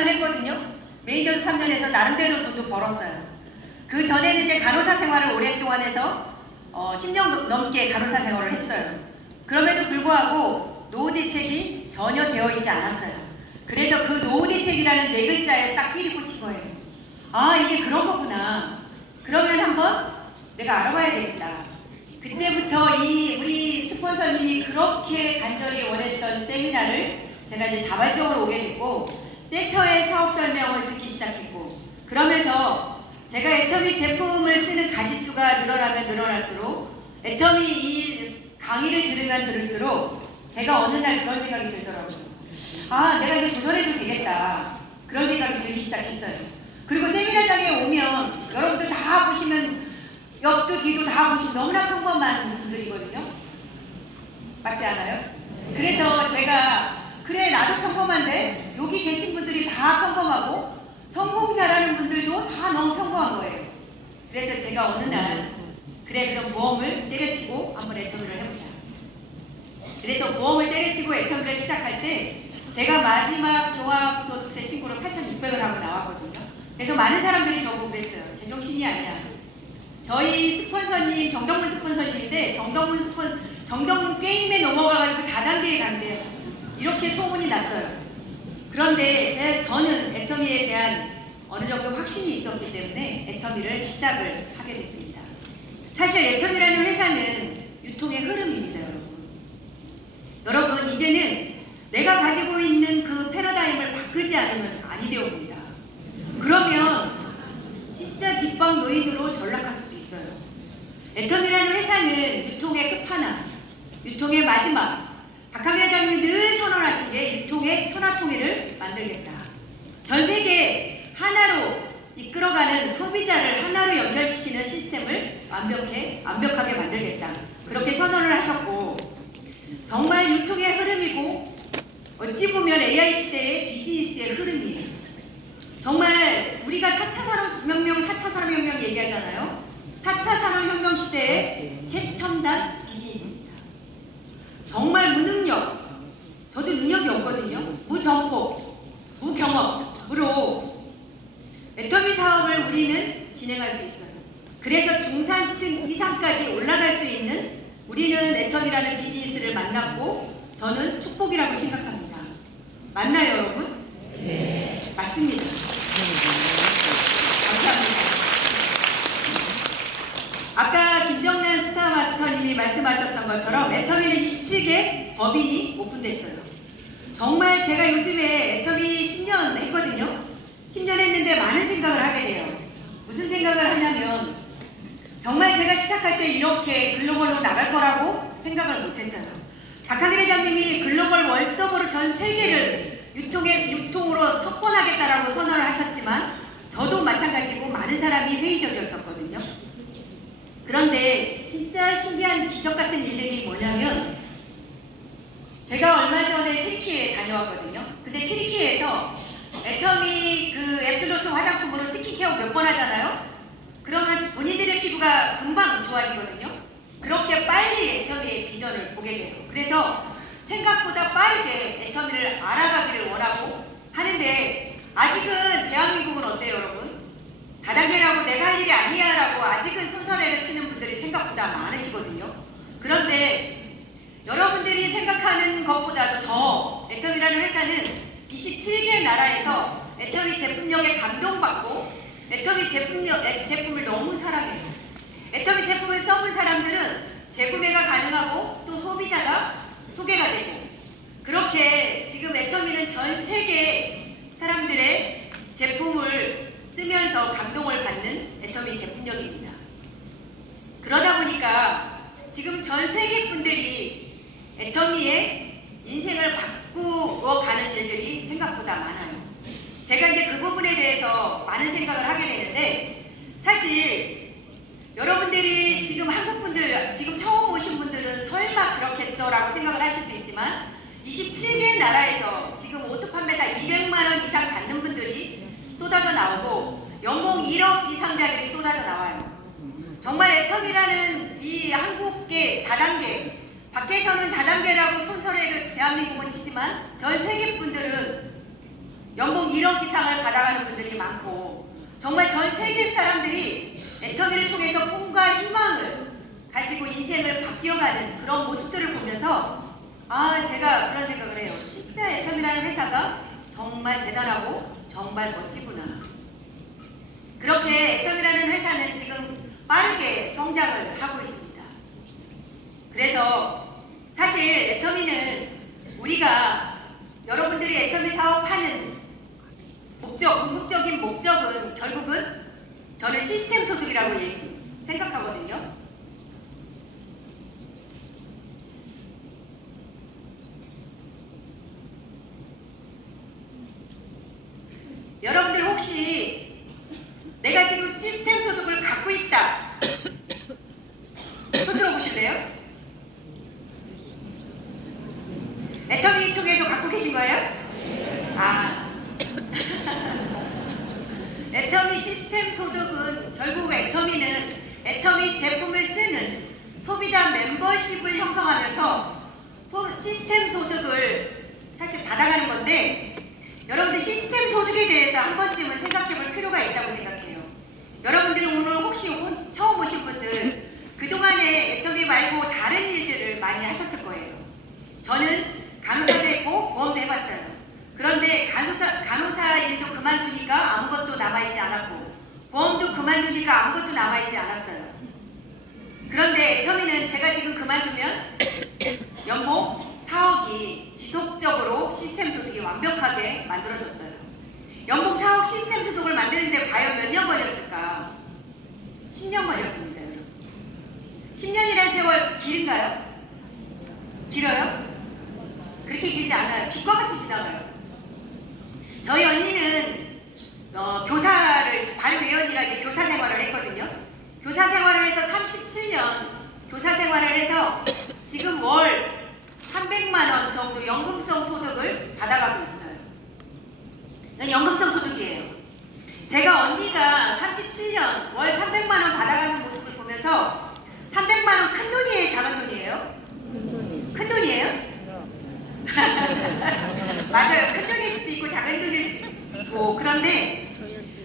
3년 했거든요. 메이저도 3년에서 나름대로 돈도 벌었어요. 그 전에는 이제 간호사 생활을 오랫동안 해서 10년 넘게 간호사 생활을 했어요. 그럼에도 불구하고 노후 대책이 전혀 되어 있지 않았어요. 그래서 그 노후 대책이라는 네 글자에 딱 필이 꽂힌 거예요. 아, 이게 그런 거구나. 그러면 한번 내가 알아봐야 되겠다. 그때부터 우리 스폰서님이 그렇게 간절히 원했던 세미나를 제가 이제 자발적으로 오게 됐고, 센터의 사업 설명을 듣기 시작했고, 그러면서 제가 애터미 제품을 쓰는 가지수가 늘어나면 늘어날수록, 애터미 이 강의를 들으면 들을수록 제가 어느 날 그런 생각이 들더라고요. 아, 내가 이제 도전해도 되겠다. 그런 생각이 들기 시작했어요. 그리고 세미나장에 오면 여러분들 다 보시면 옆도 뒤도 다 보시면 너무나 평범한 분들이거든요. 맞지 않아요? 그래서 제가 그래, 나도 평범한데 여기 계신 분들이 다 평범하고 성공 잘하는 분들도 다 너무 평범한 거예요. 그래서 제가 어느 날 그래, 그럼 보험을 때려치고 한번 애터미를 해보자. 그래서 보험을 때려치고 애터미를 시작할 때 제가 마지막 종합소득세 신고를 8,600을 하고 나왔거든요. 그래서 많은 사람들이 저보고 그랬어요. 제정신이 아니야. 저희 스폰서님, 정덕문 스폰서님인데 정덕문 게임에 넘어가가지고 다단계에 간대요. 이렇게 소문이 났어요. 그런데 저는 애터미에 대한 어느 정도 확신이 있었기 때문에 애터미를 시작을 하게 됐습니다. 사실 애터미라는 회사는 유통의 흐름입니다, 여러분. 이제는 내가 가지고 있는 그 패러다임을 바꾸지 않으면 아니 되옵니다. 그러면 진짜 뒷방 노인으로 전락할 수도 있어요. 애터미라는 회사는 유통의 끝판왕, 유통의 마지막. 박항일 회장님이 늘 선언하신 게 유통의 천하통일을 만들겠다. 전 세계 하나로 이끌어가는 소비자를 하나로 연결시키는 시스템을 완벽하게 만들겠다. 그렇게 선언을 하셨고, 정말 유통의 흐름이고 어찌 보면 AI 시대의 비즈니스의 흐름이에요. 정말 우리가 4차 산업혁명 얘기하잖아요. 4차 산업혁명 시대의 최첨단 비즈니스입니다. 정말 무능력, 저도 능력이 없거든요. 무정보, 무경험으로 애터미 사업을 우리는 진행할 수 있어요. 그래서 중산층 이상까지 올라갈 수 있는 우리는 애터미라는 비즈니스를 만났고 저는 축복이라고 생각합니다. 맞나요, 여러분? 네. 맞습니다. 감사합니다. 아까 김정란 스타마스터님이 말씀하셨던 것처럼 애터미는 27개 법인이 오픈됐어요. 정말 제가 요즘에 애터미 10년 했거든요. 10년 했는데 많은 생각을 하게 돼요. 무슨 생각을 하냐면 정말 제가 시작할 때 이렇게 글로벌로 나갈 거라고 생각을 못했어요. 박항일 회장님이 글로벌 월서버로 전 세계를 유통으로 석권하겠다라고 선언을 하셨지만 저도 마찬가지고 많은 사람이 회의적이었었거든요. 그런데 진짜 신기한 기적 같은 일들이 뭐냐면 제가 얼마 전에 트리키에 다녀왔거든요. 근데 트리키에서 애터미 그 앱솔루트 화장품으로 스킨케어 몇 번 하잖아요. 그러면 본인들의 피부가 금방 좋아지거든요. 그렇게 빨리 애터미의 비전을 보게 돼요. 그래서 생각보다 빠르게 애터미를 알아가기를 원하고 하는데 아직은 대한민국은 어때요, 여러분? 다단계라고 내가 할 일이 아니야 라고 아직은 손사래를 치는 분들이 생각보다 많으시거든요. 그런데 여러분들이 생각하는 것보다도 더 애터미라는 회사는 27개 나라에서 애터미 제품력에 감동받고 애터미 제품을 너무 사랑해요. 애터미 제품을 써본 사람들은 재구매가 가능하고 또 소비자가 소개가 되고 그렇게 지금 애터미는 전 세계 사람들의 제품을 쓰면서 감동을 받는 애터미 제품력입니다. 그러다 보니까 지금 전 세계 분들이 애터미의 인생을 바꾸어 가는 일들이 생각보다 많아요. 제가 이제 그 부분에 대해서 많은 생각을 하게 되는데 사실 여러분들이 지금 한국 분들, 지금 처음 오신 분들은 설마 그렇겠어 라고 생각을 하실 수 있지만 27개 나라에서 지금 오토 판매사 200만 원 이상 받는 분들이 쏟아져 나오고 연봉 1억 이상자들이 쏟아져 나와요. 정말 애터미라는 이 한국계 다단계, 밖에서는 다단계라고 손소리를 대한민국은 치지만 전 세계 분들은 연봉 1억 이상을 받아가는 분들이 많고 정말 전 세계 사람들이 애터미를 통해서 꿈과 희망을 가지고 인생을 바뀌어가는 그런 모습들을 보면서 제가 그런 생각을 해요. 진짜 애터미라는 회사가 정말 대단하고 정말 멋지구나. 그렇게 애터미라는 회사는 지금 빠르게 성장을 하고 있습니다. 그래서 사실 애터미는 우리가 여러분들이 애터미 사업하는 궁극적인 목적은 결국은 저는 시스템 소득이라고 생각하거든요. 여러분들 혹시 내가 지금 시스템 소득을 갖고 있다. 손 들어보실래요? 애터미 통해서 갖고 계신 거예요? 애터미 시스템 소득은 결국 애터미는 애터미 제품을 쓰는 소비자 멤버십을 형성하면서 시스템 소득을 사실 받아가는 건데 여러분들 시스템 소득에 대해서 한 번쯤은 생각해 볼 필요가 있다고 생각해요. 여러분들 오늘 혹시 처음 오신 분들 그동안에 애터미 말고 다른 일들을 많이 하셨을 거예요. 저는 간호사도 했고 보험도 해봤어요. 그런데 간호사 일도 그만두니까 아무것도 남아있지 않았고 보험도 그만두니까 아무것도 남아있지 않았어요. 그런데 애터미는 제가 지금 그만두면 연봉 4억이 지속적으로 시스템 소득이 완벽하게 만들어졌어요. 연봉 4억 시스템 소득을 만드는데 과연 몇 년 걸렸을까? 10년 걸렸습니다, 여러분. 10년이라는 세월 길은가요? 길어요? 그렇게 길지 않아요. 빛과 같이 지나가요. 저희 언니는 교사를 발효예언이가 이제 교사 생활을 했거든요. 교사 생활을 해서 37년 교사 생활을 해서 지금 월 300만 원 정도 연금성 소득을 받아가고 있어요. 이건 연금성 소득이에요. 제가 언니가 37년 월 300만 원 받아가는 모습을 보면서 300만 원 큰 돈이에요? 작은 돈이에요? 큰 돈이에요? 맞아요. 큰 돈일 수도 있고 작은 돈일 수도 있고 그런데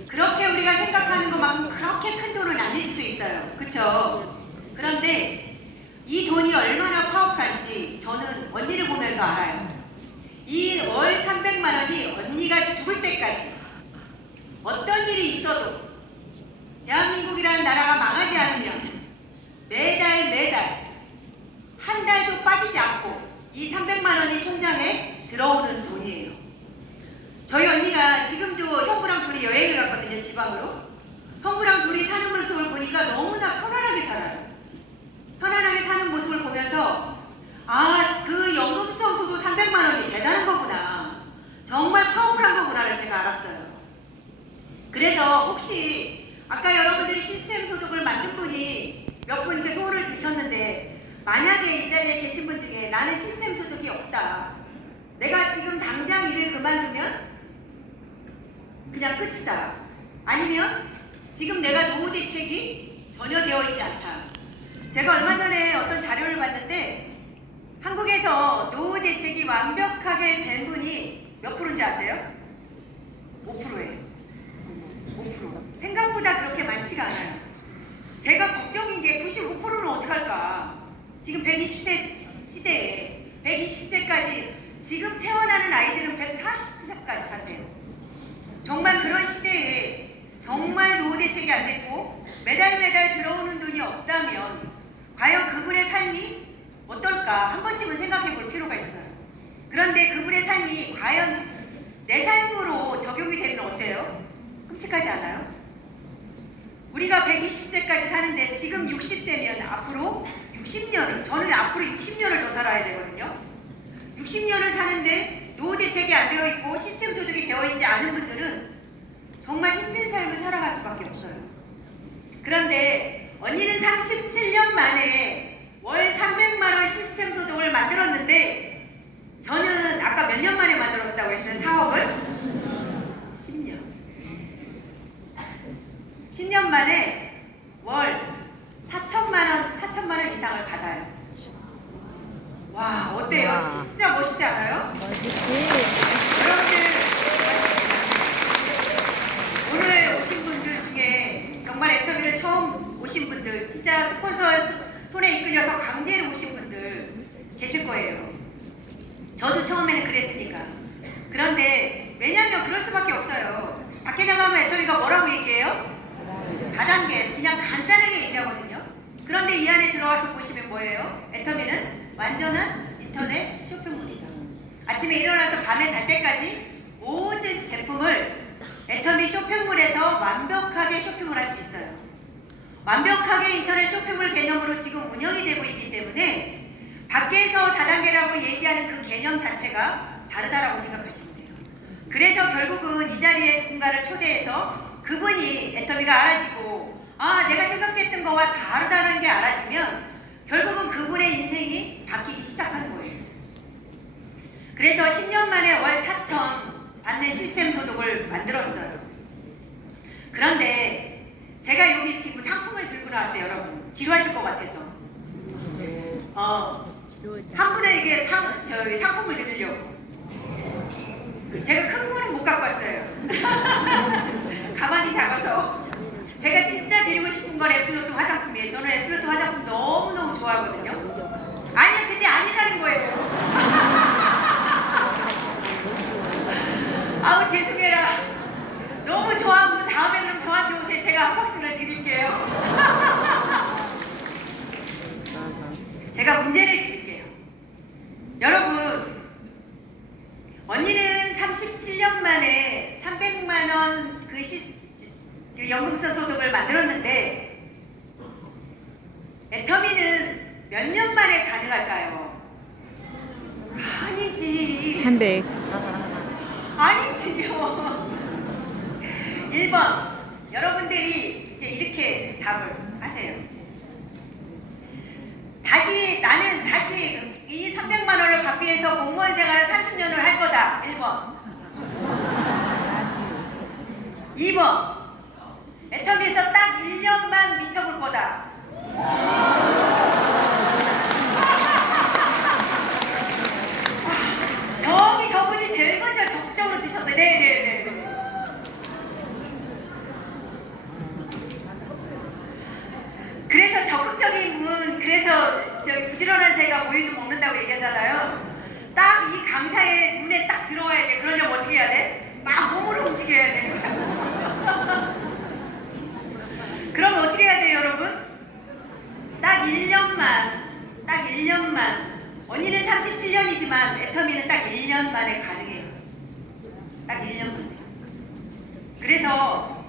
그렇게 우리가 생각하는 것만큼 그렇게 큰 돈은 아닐 수도 있어요. 그쵸? 그런데 이 돈이 얼마나 파워풀한지 저는 언니를 보면서 알아요. 이 월 300만 원이 언니가 죽을 때까지 어떤 일이 있어도 대한민국이라는 나라가 망하지 않으면 매달 한 달도 빠지지 않고 이 300만 원이 통장에 들어오는 돈이에요. 저희 언니가 지금도 형부랑 둘이 여행을 갔거든요, 지방으로. 형부랑 둘이 사는 모습을 보니까 너무나 편안하게 살아요. 편안하게 사는 모습을 보면서 그 연금성 소득 300만 원이 대단한 거구나. 정말 파워풀한 거구나를 제가 알았어요. 그래서 혹시 아까 여러분들이 시스템 소득을 만든 분이 몇 분 이렇게 소원을 드셨는데 만약에 이 자리에 계신 분 중에 나는 시스템 소득이 없다. 내가 지금 당장 일을 그만두면 그냥 끝이다. 아니면 지금 내가 노후 대책이 전혀 되어 있지 않다. 제가 얼마 전에 어떤 자료를 봤는데 한국에서 노후 대책이 완벽하게 된 분이 몇 프로인지 아세요? 5%예요. 5%. 생각보다 그렇게 많지가 않아요. 제가 걱정인 게 95%는 어떡할까? 지금 120세 시대에 120세까지 지금 태어나는 아이들은 140세까지 산대요. 정말 그런 시대에 정말 노후 대책이 안 됐고 매달 들어오는 돈이 없다면 과연 그분의 삶이 어떨까 한 번쯤은 생각해 볼 필요가 있어요. 그런데 그분의 삶이 과연 내 삶으로 적용이 되면 어때요? 끔찍하지 않아요? 우리가 120세까지 사는데 지금 60세면 앞으로 60년을, 저는 앞으로 60년을 더 살아야 되거든요. 60년을 사는데 노후 대책이 안 되어 있고 시스템 소득이 되어 있지 않은 분들은 정말 힘든 삶을 살아갈 수밖에 없어요. 그런데 언니는 37년 만에 월 300만 원 시스템 소득을 만들었는데 저는 아까 몇 년 만에 만들었다고 했어요? 4억을? 10년 만에 월 4천만 원 이상을 받아요. 와, 어때요? 와. 진짜 멋있지 않아요? 멋있지. 여러분들 하면 애터미가 뭐라고 얘기해요? 다단계. 그냥 간단하게 얘기하거든요. 그런데 이 안에 들어와서 보시면 뭐예요? 애터미는 완전한 인터넷 쇼핑몰이다. 아침에 일어나서 밤에 잘 때까지 모든 제품을 애터미 쇼핑몰에서 완벽하게 쇼핑을 할 수 있어요. 완벽하게 인터넷 쇼핑몰 개념으로 지금 운영이 되고 있기 때문에 밖에서 다단계라고 얘기하는 그 개념 자체가 다르다라고 생각하시면 돼요. 그래서 결국은 이 자리에 누군가를 초대해서 그분이 애터미가 알아지고 내가 생각했던 거와 다르다는 게 알아지면 결국은 그분의 인생이 바뀌기 시작하는 거예요. 그래서 10년 만에 월 4천 받는 시스템 소득을 만들었어요. 그런데 제가 여기 지금 상품을 들고 나왔어요, 여러분. 지루하실 것 같아서. 한 분에게 상품을 드리려고. 제가 큰 거는 못 갖고 왔어요. 가방이 작아서. 제가 진짜 드리고 싶은 건 앱슬로트 화장품이에요. 저는 앱슬로트 화장품 너무너무 좋아하거든요. 아니, 근데 아니라는 거예요. 아우, 죄송해라. 너무 좋아하면 다음에 그럼 저한테 오세요. 제가 한 박스를 드릴게요. 제가 문제를 드릴게요. 여러분, 언니는 37년 만에 300만 원 그 연금서 소득을 만들었는데 애터미는 몇 년 만에 가능할까요? 아니지. 300. 아니지요. 1번. 여러분들이 이제 이렇게 답을 하세요. 나는 다시 이 300만 원을 받기 위해서 공무원 생활을 30년을 할 거다. 1번. 2번. 애터미에서 딱 1년만 미쳐볼 거다. 저분이 제일 먼저 적극적으로 드셨어요. 네네네. 그래서 적극적인 분, 그래서 부지런한 새가 모유도 먹는다고 얘기하잖아요. 딱 이 강사의 눈에 딱 들어와야 돼. 그러려면 어떻게 해야 돼? 막 몸으로 움직여야 되는 거야. 그럼 어떻게 해야 돼요, 여러분? 딱 1년만. 언니는 37년이지만 애터미는 딱 1년 만에 가능해요. 딱 1년 만에. 그래서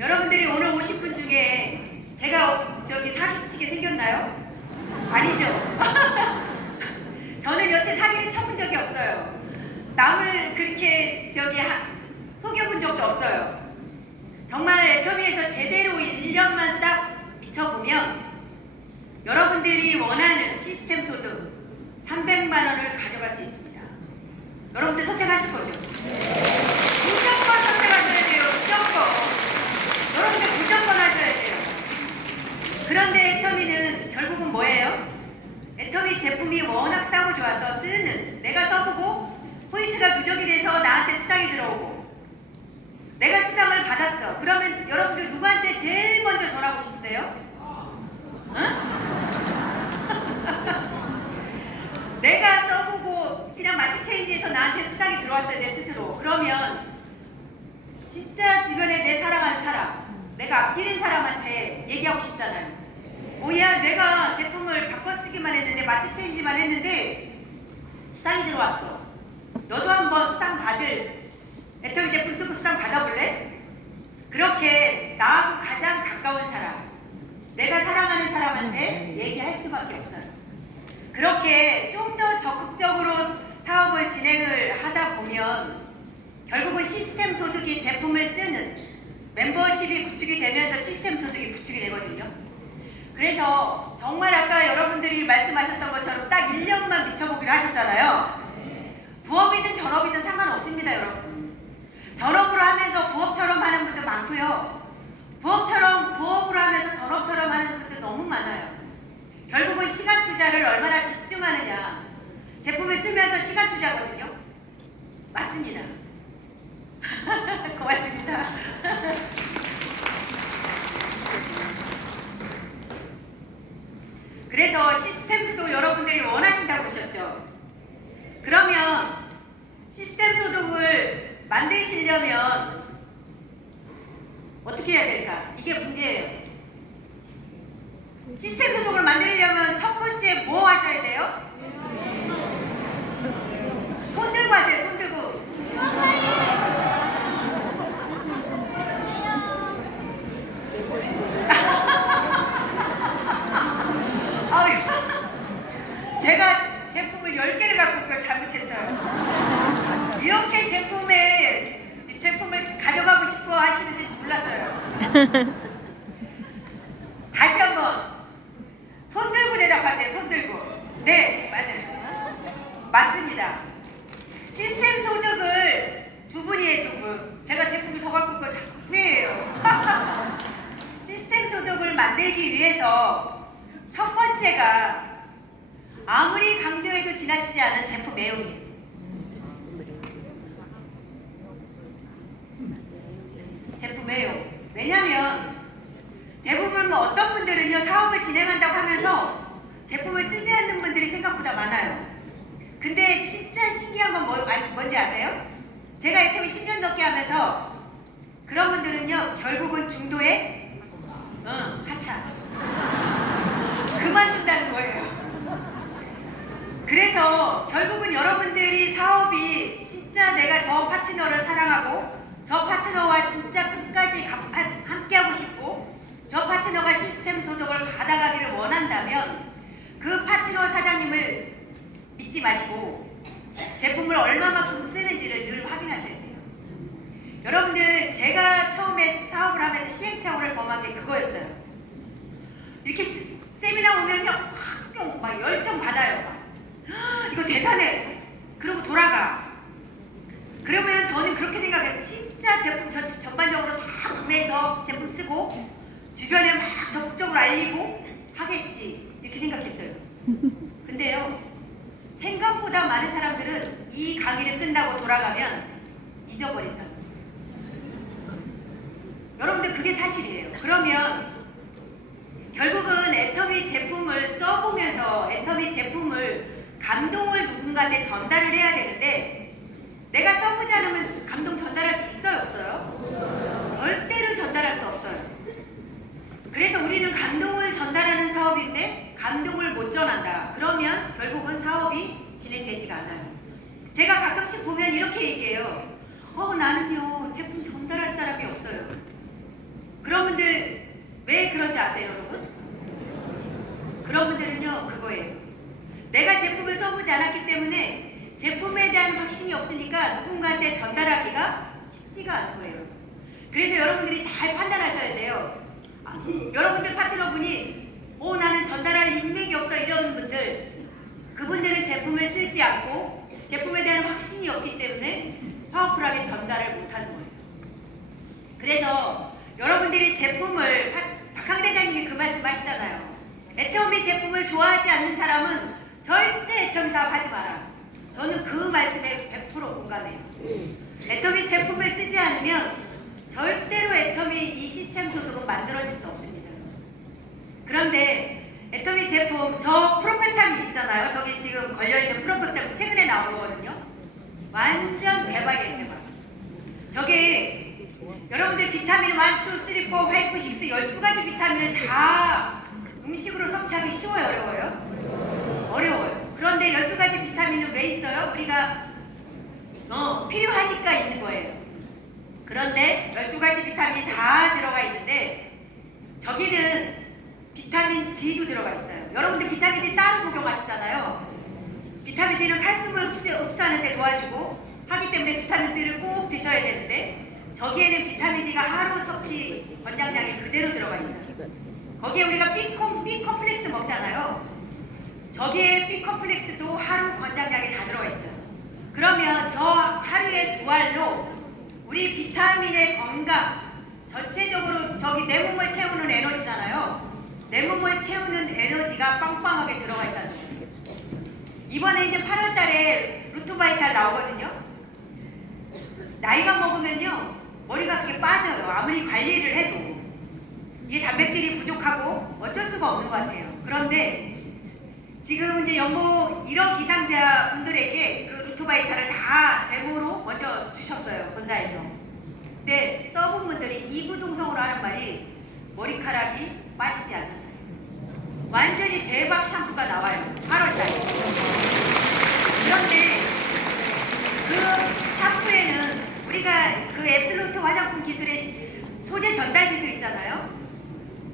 여러분들이 오늘 오신 분 중에 제가 사기치게 생겼나요? 아니죠. 저는 여태 사기를 쳐본 적이 없어요. 남을 그렇게 속여본 적도 없어요. 정말 애터미에서 제대로 1년만 딱 미쳐보면 여러분들이 원하는 시스템 소득 300만 원을 가져갈 수 있습니다. 여러분들 선택하실 거죠? 무조건 선택하셔야 돼요. 무조건. 여러분들 무조건 하셔야 돼요. 그런데 애터미는 결국은 뭐예요? 애터미 제품이 워낙 싸고 좋아서 내가 써보고 포인트가 누적이 돼서 나한테 수당이 들어오고 내가 수당을 받았어. 그러면 여러분들 누구한테 제일 먼저 전하고 싶으세요? 응? 내가 써보고 그냥 마치 체인지에서 나한테 수당이 들어왔어요. 내 스스로. 그러면 진짜 주변에 내 사랑하는 사람, 내가 아끼는 사람한테 얘기하고 싶잖아요. 뭐야, 내가 제품을 바꿔 쓰기만 했는데 마치 체인지만 했는데 수당이 들어왔어. 너도 한번 수당 받을 애터미 제품 쓰고 수당 받아볼래? 그렇게 나하고 가장 가까운 사람, 내가 사랑하는 사람한테 얘기할 수밖에 없어요. 그렇게 좀 더 적극적으로 사업을 진행을 하다 보면 결국은 시스템 소득이 제품을 쓰는 멤버십이 구축이 되면서 시스템 소득이 구축이 되거든요. 그래서 정말 아까 여러분들이 말씀하셨던 것처럼 딱 1년만 미쳐보기로 하셨잖아요. 부업이든 전업이든 상관없습니다, 여러분. 전업으로 하면서 부업처럼 하는 분들 많고요. 부업으로 하면서 전업처럼 하는 분들 너무 많아요. 결국은 시간 투자를 얼마나 집중하느냐. 제품을 쓰면서 시간 투자거든요. 맞습니다. 고맙습니다. 그래서 시스템 소득 여러분들이 원하신다고 그러셨죠? 그러면 시스템 소득을 만드시려면 어떻게 해야 될까? 이게 문제예요. 시스템 소속을 만들려면 첫 번째 뭐 하셔야 돼요? 손 들고 하세요. 손 들고. 아유, 제가 제품을 10개를 갖고 있고 잘못했어요. 이렇게 제품을 가져가고 싶어 하시는지 몰랐어요. 다시 한번 손 들고 대답하세요. 손 들고. 네, 맞아요. 맞습니다. 시스템 소득을 두 분이 해요. 두 분. 제가 제품을 더 갖고 있고 자꾸 후회해요. 시스템 소득을 만들기 위해서 첫 번째가 아무리 강조해도 지나치지 않은 제품 매운이에요. 제품 매운. 왜냐면 대부분 어떤 분들은요 사업을 진행한다고 하면서 제품을 쓰지 않는 분들이 생각보다 많아요. 근데 진짜 신기한 건 뭔지 아세요? 제가 애터미 10년 넘게 하면서 그런 분들은요 결국은 중도에 하차 그만둔다는 거예요. 그래서 결국은 여러분들이 사업이 진짜 내가 저 파트너를 사랑하고 저 파트너와 진짜 끝까지 함께하고 싶고 저 파트너가 시스템 소득을 받아가기를 원한다면 그 파트너 사장님을 믿지 마시고 제품을 얼마만큼 쓰는지를 늘 확인하셔야 돼요. 여러분들 제가 처음에 사업을 하면서 시행착오를 범한 게 그거였어요. 이렇게 세미나 오면요 막 열정 받아요. 이거 대단해. 그러고 돌아가. 그러면 저는 그렇게 생각해요. 진짜 제품 전반적으로 다 구매해서 제품 쓰고 주변에 막 적극적으로 알리고 하겠지 이렇게 생각했어요. 근데요 생각보다 많은 사람들은 이 강의를 끝나고 돌아가면 잊어버린다. 여러분들 그게 사실이에요. 그러면 결국은 애터미 제품을 써보면서 애터미 제품을 감동을 누군가한테 전달을 해야 되는데 내가 써보지 않으면 감동 전달할 수 있어요? 없어요? 절대로 전달할 수 없어요. 그래서 우리는 감동을 전달하는 사업인데 감동을 못 전한다. 그러면 결국은 사업이 진행되지가 않아요. 제가 가끔씩 보면 이렇게 얘기해요. 나는요 제품 전달할 사람이 없어요. 그런 분들 왜 그런지 아세요 여러분? 그런 분들은요 그거예요. 내가 제품을 써보지 않았기 때문에 제품에 대한 확신이 없으니까 누군가한테 전달하기가 쉽지가 않은 거예요. 그래서 여러분들이 잘 판단하셔야 돼요. 여러분들 파트너분이 나는 전달할 인맥이 없어 이런 분들, 그분들은 제품을 쓰지 않고 제품에 대한 확신이 없기 때문에 파워풀하게 전달을 못하는 거예요. 그래서 여러분들이 제품을 박항 대장님이 그 말씀 하시잖아요. 애터미 제품을 좋아하지 않는 사람은 절대 애터미 사업 하지 마라. 저는 그 말씀에 100% 공감해요. 애터미 제품을 쓰지 않으면 절대로 애터미 이 시스템 소득은 만들어질 수 없습니다. 그런데 애터미 제품 저 프로페탐이 있잖아요. 저기 지금 걸려있는 프로페탐 최근에 나온 거거든요. 완전 대박이에요. 대박. 저게 여러분들 비타민 1, 2, 3, 4, 5, 6, 12가지 비타민을 다 음식으로 섭취하기 쉬워요? 어려워요? 어려워요. 그런데 12가지 비타민은 왜 있어요? 우리가 필요하니까 있는 거예요. 그런데 12가지 비타민이 다 들어가 있는데 저기는 비타민 D도 들어가 있어요. 여러분들 비타민 D 따로 복용하시잖아요. 비타민 D는 칼슘을 흡수하는 데 도와주고 하기 때문에 비타민 D를 꼭 드셔야 되는데 저기에는 비타민 D가 하루 섭취 권장량이 그대로 들어가 있어요. 거기에 우리가 B 컴플렉스 먹잖아요. 저기에 B 컴플렉스도 하루 권장량이 다 들어가 있어요. 그러면 저 하루에 2알로 우리 비타민의 건강 전체적으로 저기 내 몸을 채우는 에너지잖아요. 내 몸을 채우는 에너지가 빵빵하게 들어가 있다는 거예요. 이번에 이제 8월달에 루트바이탈 나오거든요. 나이가 먹으면요 머리가 그렇게 빠져요. 아무리 관리를 해도 이게 단백질이 부족하고 어쩔 수가 없는 것 같아요. 그런데 지금 이제 연봉 1억 이상자 분들에게 그 루트바이탈을 다 데모로 먼저 주셨어요. 본사에서. 근데 써본 분들이 2분 이구동성으로 하는 말이 머리카락이 빠지지 않는다. 완전히 대박 샴푸가 나와요. 8월달에. 그런데 그 샴푸에는 우리가 그 앱솔루트 화장품 기술의 소재 전달 기술 있잖아요.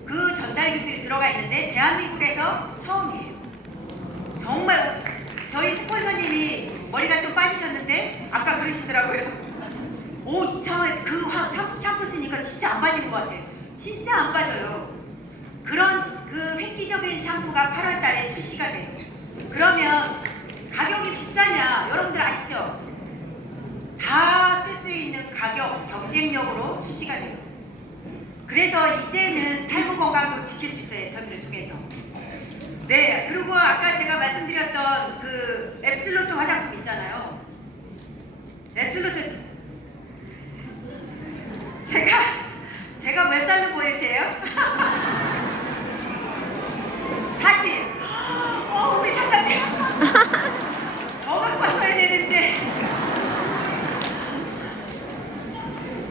그 전달 기술이 들어가 있는데 대한민국에서 처음이에요. 정말 저희 스폰서님이 머리가 좀 빠지셨는데 아까 그러시더라고요. 오, 이상해. 그 샴푸 쓰니까 진짜 안 빠지는 것 같아요. 진짜 안 빠져요. 그런 그 획기적인 샴푸가 8월 달에 출시가 돼요. 그러면 가격이 비싸냐? 여러분들 아시죠? 다 쓸 수 있는 가격, 경쟁력으로 출시가 돼요. 그래서 이제는 탈모 건강도 지킬 수 있어요. 애터미를 통해서. 네, 그리고 아까 제가 말씀드렸던 그 앱솔루트 화장품 있잖아요. 앱솔루트 제가 몇 살로 보이세요? 다시 우리 사장님 더 갖고 왔어야 되는데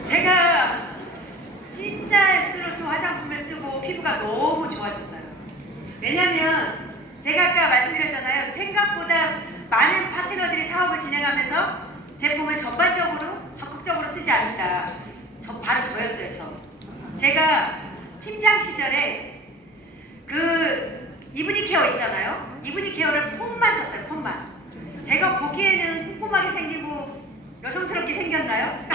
제가 진짜 앱솔루트 화장품을 쓰고 피부가 너무 좋아졌어요. 왜냐면 제가 아까 말씀드렸잖아요. 생각보다 많은 파트너들이 사업을 진행하면서 제품을 전반적으로 적극적으로 쓰지 않는다. 바로 저였어요. 제가 팀장 시절에 그 이브닝 케어 있잖아요. 이브닝 케어를 폼만 썼어요. 폼만. 제가 보기에는 꼼꼼하게 생기고 여성스럽게 생겼나요?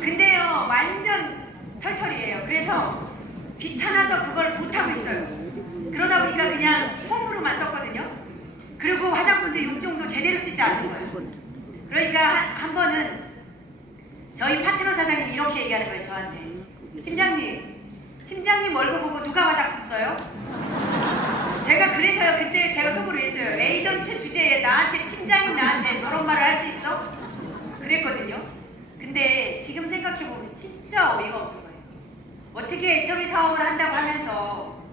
근데요, 완전 털털이에요. 그래서 귀찮아서 그걸 못하고 있어요. 그러다 보니까 그냥 폼으로만 썼거든요. 그리고 화장품도 용종도 제대로 쓰지 않는 거예요. 그러니까 한 번은 저희 파트너 사장님이 이렇게 얘기하는 거예요. 저한테. 팀장님 얼굴 보고 누가 화장품 써요? 제가 그래서요. 그때 제가 속으로 했어요. 에이전트 주제에 팀장이 나한테 저런 말을 할 수 있어? 그랬거든요. 근데 지금 생각해보면 진짜 어이가 없는 거예요. 어떻게 애터미 사업을 한다고 하면서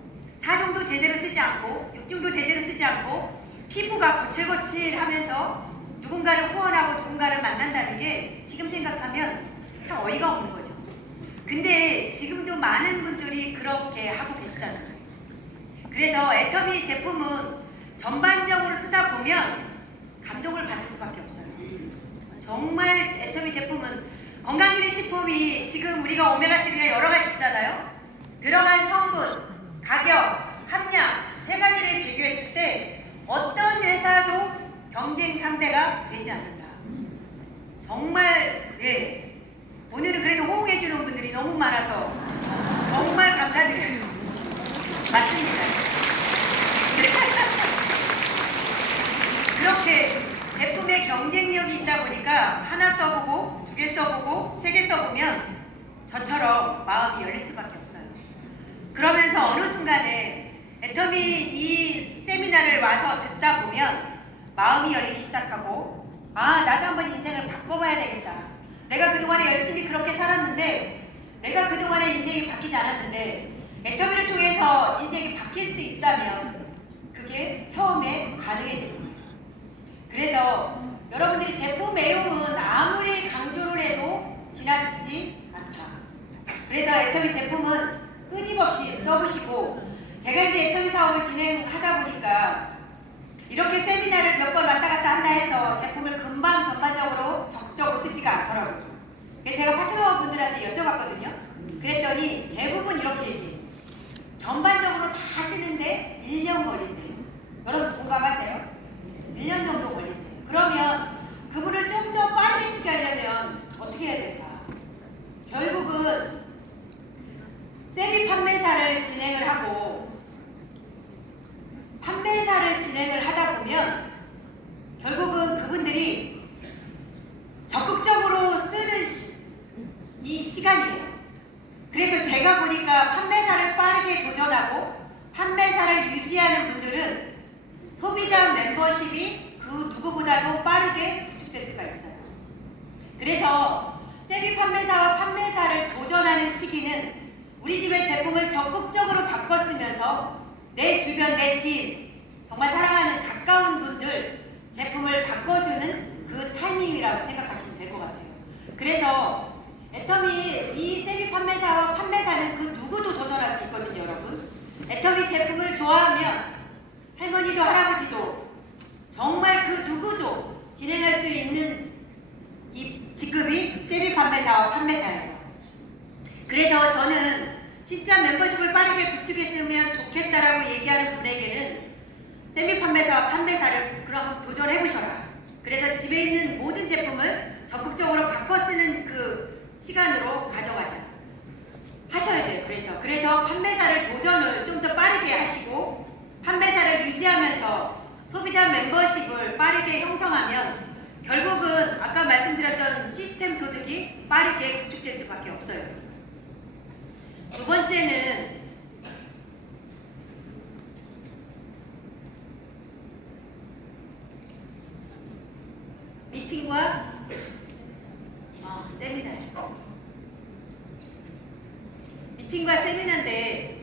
4종도 제대로 쓰지 않고 6종도 제대로 쓰지 않고 피부가 거칠거칠하면서 누군가를 후원하고 누군가를 만난다는 게 지금 생각하면 참 어이가 없는 거죠. 근데 지금도 많은 분들이 그렇게 하고 계시잖아요. 그래서 애터미 제품은 전반적으로 쓰다 보면 감동을 받을 수밖에 없어요. 정말 애터미 제품은 건강기능식품이 지금 우리가 오메가3가 여러 가지 있잖아요. 들어간 성분, 가격, 함량 세 가지를 비교했을 때 어떤 회사도 경쟁 상대가 되지 않는다. 정말 오늘은 그래도 호응해주는 분들이 너무 많아서 정말 감사드려요. 맞습니다. 그렇게 제품의 경쟁력이 있다 보니까 하나 써보고 2개 써보고 3개 써보면 저처럼 마음이 열릴 수밖에 없어요. 그러면서 어느 순간에 애터미 이 세미나를 와서 듣다 보면 마음이 열리기 시작하고 나도 한번 인생을 바꿔봐야 되겠다. 내가 그동안에 열심히 그렇게 살았는데 내가 그동안에 인생이 바뀌지 않았는데 애터미를 통해서 인생이 바뀔 수 있다면 그게 처음에 가능해지는 거예요. 그래서 여러분들이 제품 내용은 아무리 강조를 해도 지나치지 않다. 그래서 애터미 제품은 끊임없이 써보시고 제가 이제 애터미 사업을 진행하다 보니까 이렇게 세미나를 몇 번 왔다 갔다 한다 해서 제품을 금방 전반적으로 적극적으로 쓰지가 않더라고요. 그래서 제가 파트너분들한테 여쭤봤거든요. 그랬더니 대부분 이렇게 얘기해요. 전반적으로 다 쓰는데 1년 걸린대요. 여러분 공감하세요? 1년 정도 걸린대요. 그러면 그분을 좀 더 빠르게 쓰게 하려면 어떻게 해야 될까? 결국은 세미 판매사를 진행을 하고 판매사를 진행을 하다 보면 결국은 그분들이 적극적으로 쓰는 이 시간이에요. 그래서 제가 보니까 판매사를 빠르게 도전하고 판매사를 유지하는 분들은 소비자 멤버십이 그 누구보다도 빠르게 구축될 수가 있어요. 그래서 세미 판매사와 판매사를 도전하는 시기는 우리 집의 제품을 적극적으로 바꿔 쓰면서 내 주변, 내 지인, 정말 사랑하는 가까운 분들 제품을 바꿔주는 그 타이밍이라고 생각하시면 될 것 같아요. 그래서 애터미 이 세미 판매사 애터미 제품을 좋아하면 할머니도 할아버지도 정말 그 누구도 진행할 수 있는 이 직급이 세미 판매사와 판매사예요. 그래서 저는 진짜 멤버십을 빠르게 구축했으면 좋겠다라고 얘기하는 분에게는 세미 판매사와 판매사를 그럼 도전해보셔라. 그래서 집에 있는 모든 제품을 적극적으로 바꿔 쓰는 그 시간으로 가져가자. 하셔야 돼요. 그래서 판매사를 도전을 좀 더 빠르게 하시고 판매사를 유지하면서 소비자 멤버십을 빠르게 형성하면 결국은 아까 말씀드렸던 시스템 소득이 빠르게 구축될 수밖에 없어요. 두 번째는 미팅과 세미나예요. 미팅과 세미나인데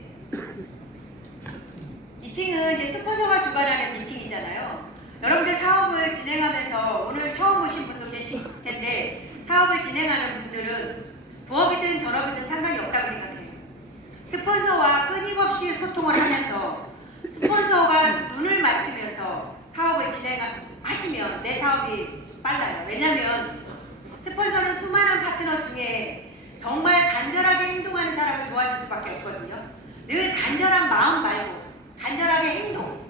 미팅은 이제 스폰서가 주관하는 미팅이잖아요. 여러분들 사업을 진행하면서 오늘 처음 오신 분도 계실 텐데 사업을 진행하는 분들은 부업이든 전업이든 상관이 없다고 생각해요. 스폰서와 끊임없이 소통을 하면서 스폰서가 눈을 맞추면서 사업을 진행하시면 내 사업이 빨라요. 왜냐하면 스폰서는 수많은 파트너 중에 정말 간절하게 행동하는 사람을 도와줄 수밖에 없거든요. 늘 간절한 마음 말고 간절하게 행동.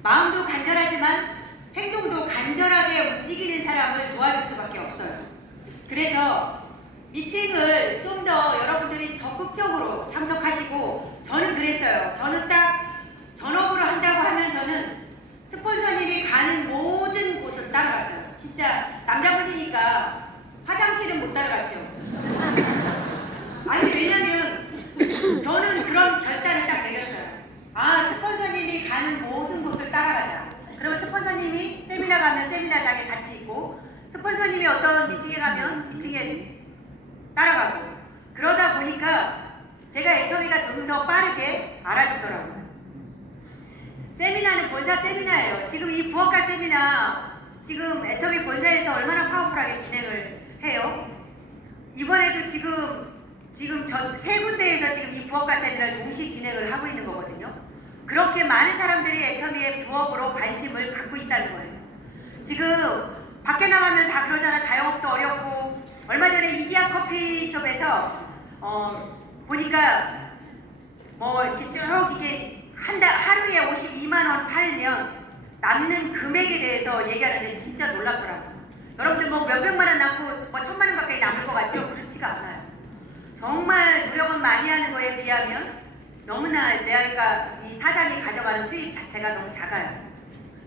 마음도 간절하지만 행동도 간절하게 움직이는 사람을 도와줄 수밖에 없어요. 그래서 미팅을 좀 더 여러분들이 적극적으로 참석하시고 저는 그랬어요. 저는 딱 전업으로 한다고 하면서는 스폰서님이 가는 모든 곳을 따라갔어요. 진짜 남자분이니까 화장실은 못 따라갔죠. 아니 왜냐면 저는 그런 결단을 딱 내렸어요. 스폰서님이 가는 모든 곳을 따라가자. 그러면 스폰서님이 세미나 가면 세미나장에 같이 있고 스폰서님이 어떤 미팅에 가면 미팅에 따라가고 그러다 보니까 제가 애터미가 좀 더 빠르게 알아지더라고요. 세미나는 본사 세미나예요. 지금 이 부업가 세미나 지금 애터미 본사에서 얼마나 파워풀하게 진행을 해요. 이번에도 지금 전 세 군데에서 지금 이 부업가 세미나를 동시 진행을 하고 있는 거거든요. 그렇게 많은 사람들이 애터미의 부업으로 관심을 갖고 있다는 거예요. 지금 밖에 나가면 다 그러잖아. 자영업도 어렵고 얼마 전에 이디야 커피숍에서 보니까 뭐 이렇게 쭉 이게 하루에 52만 원 팔면 남는 금액에 대해서 얘기하는데 진짜 놀랍더라고요. 여러분들 뭐 몇백만 원 남고 뭐 1,000만 원 가까이 남을 것 같죠? 그렇지가 않아요. 정말 노력은 많이 하는 거에 비하면 너무나 내가 이 사장이 가져가는 수입 자체가 너무 작아요.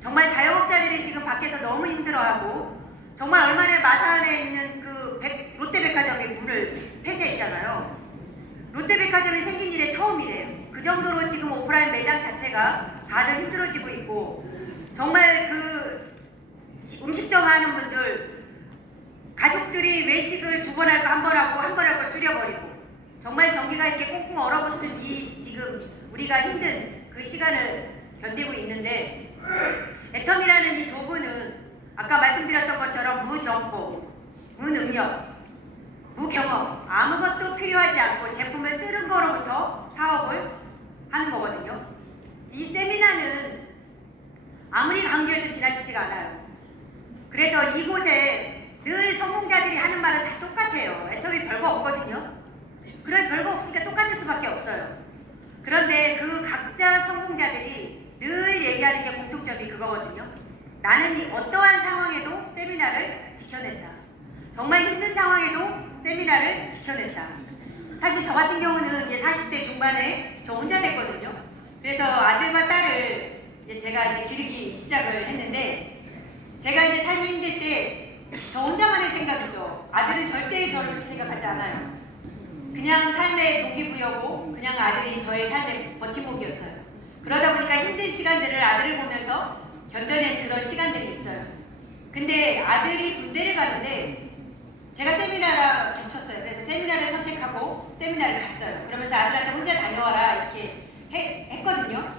정말 자영업자들이 지금 밖에서 너무 힘들어하고 정말 얼마 전에 마산에 있는 그 롯데백화점이 문을 폐쇄했잖아요. 롯데백화점이 생긴 일에 처음이래요. 그 정도로 지금 오프라인 매장 자체가 다들 힘들어지고 있고 정말 그 음식점 하는 분들 가족들이 외식을 2번 할 거 1번 하고 1번 할 거 줄여버리고 정말 경기가 이렇게 꽁꽁 얼어붙은 이 지금 우리가 힘든 그 시간을 견디고 있는데 애터미라는 이 도구는 아까 말씀드렸던 것처럼 무점포, 무능력, 무경험 아무것도 필요하지 않고 제품을 쓰는 거로부터 사업을 하는 거거든요. 이 세미나는 아무리 강조해도 지나치지가 않아요. 그래서 이곳에 늘 성공자들이 하는 말은 다 똑같아요. 애터미 별거 없거든요. 그래 별거 없으니까 똑같을 수밖에 없어요. 그런데 그 각자 성공자들이 늘 얘기하는 게 공통점이 그거거든요. 나는 이 어떠한 상황에도 세미나를 지켜낸다. 정말 힘든 상황에도 세미나를 지켜낸다. 사실 저 같은 경우는 이제 40대 중반에 저 혼자 됐거든요. 그래서 아들과 딸을 이제 제가 이제 기르기 시작을 했는데 제가 이제 삶이 힘들 때 저 혼자만의 생각이죠. 아들은 절대 저를 생각하지 않아요. 그냥 삶의 동기부여고 그냥 아들이 저의 삶의 버팀목이었어요. 그러다 보니까 힘든 시간들을 아들을 보면서 견뎌낸 그런 시간들이 있어요. 근데 아들이 군대를 가는데 제가 세미나랑 겹쳤어요. 그래서 세미나를 선택하고 세미나를 갔어요. 그러면서 아들한테 혼자 다녀와라 이렇게 했거든요.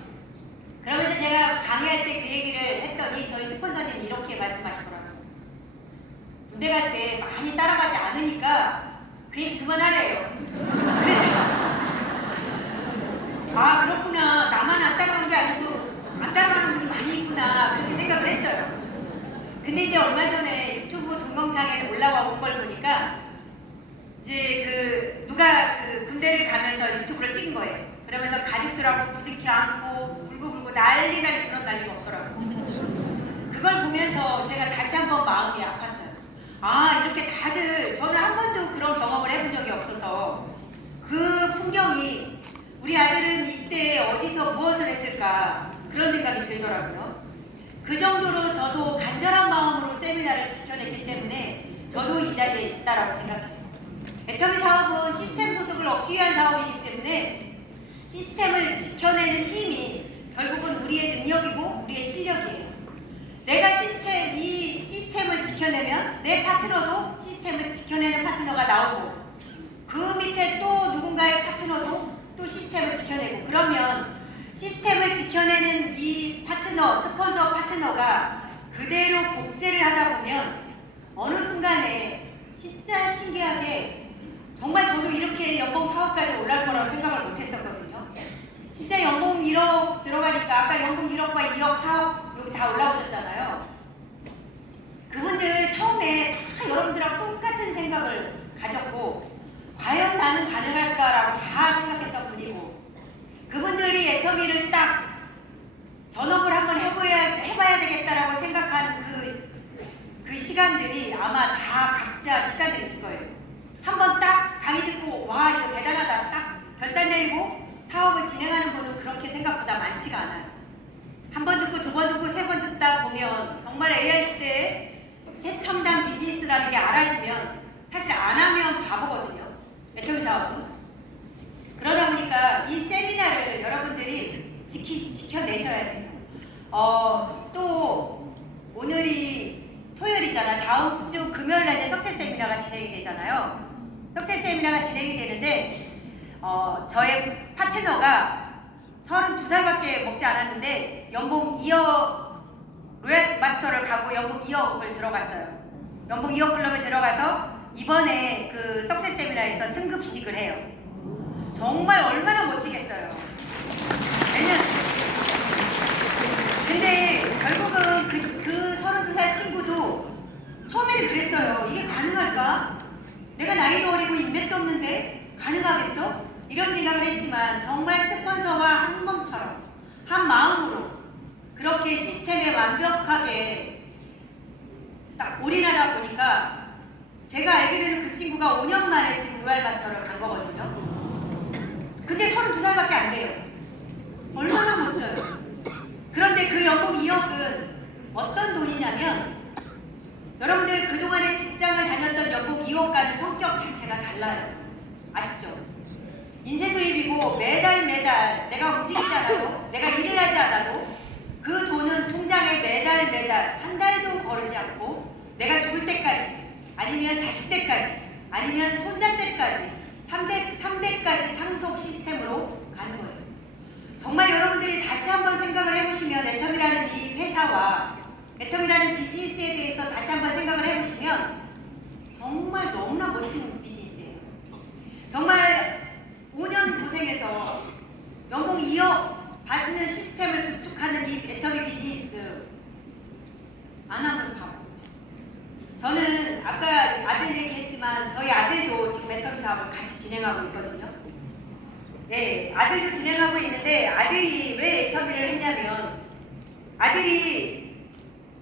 그러면서 제가 강의할 때 그 얘기를 했더니 저희 스폰서님이 이렇게 말씀하시더라고요. 군대 갈 때 많이 따라가지 않으니까 그 얘기 그만하래요. 그래서 그렇구나. 나만 이제 얼마 전에 유튜브 동영상에 올라와 온 걸 보니까 이제 누가 군대를 가면서 유튜브를 찍은 거예요. 그러면서 가족들하고 부둥켜 안고 울고불고 난리 그런 난리가 없더라고요. 그걸 보면서 제가 다시 한번 마음이 아팠어요. 아, 이렇게 다들, 저는 한 번도 그런 경험을 해본 적이 없어서 그 풍경이 우리 아들은 이때 어디서 무엇을 했을까 그런 생각이 들더라고요. 그 정도로 저도 간절한 마음으로 세미나를 지켜냈기 때문에 저도 이 자리에 있다라고 생각해요. 애터미 사업은 시스템 소득을 얻기 위한 사업이기 때문에 시스템을 지켜내는 힘이 결국은 우리의 능력이고 우리의 실력이에요. 내가 이 시스템을 지켜내면 내 파트너도 시스템을 지켜내는 파트너가 나오고 그 밑에 또 누군가의 파트너도 또 시스템을 지켜내고 그러면 시스템을 지켜내는 이 파트너, 스폰서 파트너가 그대로 복제를 하다 보면 어느 순간에 진짜 신기하게 정말 저도 이렇게 연봉 4억까지 올라올 거라고 생각을 못 했었거든요. 진짜 연봉 1억 들어가니까 아까 연봉 1억과 2억, 4억 여기 다 올라오셨잖아요. 그분들 처음에 다 여러분들하고 똑같은 생각을 가졌고 과연 나는 가능할까라고 다 생각했던 분이고 그분들이 애터미를 딱 전업을 한번 해봐야 되겠다라고 생각한 그 시간들이 아마 다 각자 시간들이 있을 거예요. 한번 딱 강의 듣고 와 이거 대단하다 딱 결단 내리고 사업을 진행하는 분은 그렇게 생각보다 많지가 않아요. 한 번 듣고 두 번 듣고 세 번 듣다 보면 정말 AI 시대에 최첨단 비즈니스라는 게 알아지면 사실 안 하면 바보거든요. 애터미 사업은. 그러다 보니까 이 세미나를 여러분들이 지켜내셔야 돼요. 또 오늘이 토요일이잖아요. 다음 주 금요일 날에 석세 세미나가 진행이 되잖아요. 석세 세미나가 진행이 되는데 저의 파트너가 32살밖에 먹지 않았는데 연봉 2억 로얄 마스터를 가고 연봉 2억을 들어갔어요. 연봉 2억 클럽에 들어가서 이번에 그 석세 세미나에서 승급식을 해요. 정말 얼마나 멋지겠어요. 근데 결국은 그 32살 친구도 처음에는 그랬어요. 이게 가능할까? 내가 나이도 어리고 인맥도 없는데 가능하겠어? 이런 생각을 했지만 정말 스폰서와 한 몸처럼 한 마음으로 그렇게 시스템에 완벽하게 딱 올인하다 보니까 제가 알기로는 그 친구가 5년 만에 지금 로얄 마스터를 간 거거든요. 근데 32살밖에 안 돼요. 얼마나 멋져요. 그런데 그 연봉 2억은 어떤 돈이냐면 여러분들 그동안에 직장을 다녔던 연봉 2억과는 성격 자체가 달라요. 아시죠? 인쇄수입이고 매달 내가 움직이지 않아도 내가 일을 하지 않아도 그 돈은 통장에 매달 한 달도 거르지 않고 내가 죽을 때까지 아니면 자식 때까지 아니면 손자 때까지 3대까지 상속 시스템으로 가는 거예요. 정말 여러분들이 다시 한번 생각을 해보시면 애터미라는 이 회사와 애터미라는 비즈니스에 대해서 다시 한번 생각을 해보시면 정말 너무나 멋진 비즈니스예요. 정말 5년 고생해서 연봉 2억 받는 시스템을 구축하는 이 애터미 비즈니스 안 하면 바보죠. 저는 아까 아들 얘기했지만 저희 아들도 지금 애터미 사업을 같이 진행하고 있거든요. 네, 아들도 진행하고 있는데 아들이 왜 애터미를 했냐면 아들이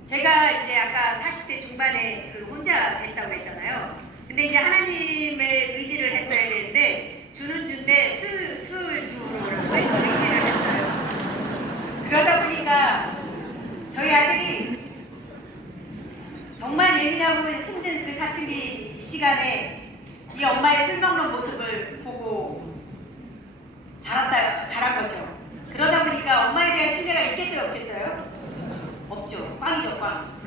제가 이제 아까 40대 중반에 혼자 됐다고 했잖아요. 근데 이제 하나님의 의지를 했어야 되는데 주는 준데 술 주로 의지를 했어요. 그러다 보니까 저희 아들이 정말 예민하고 힘든 그 사춘기 시간에 이 엄마의 술 먹는 모습을 보고 자란 거죠. 그러다 보니까 엄마에 대한 신뢰가 있겠어요, 없겠어요? 없죠. 꽝이죠, 꽝.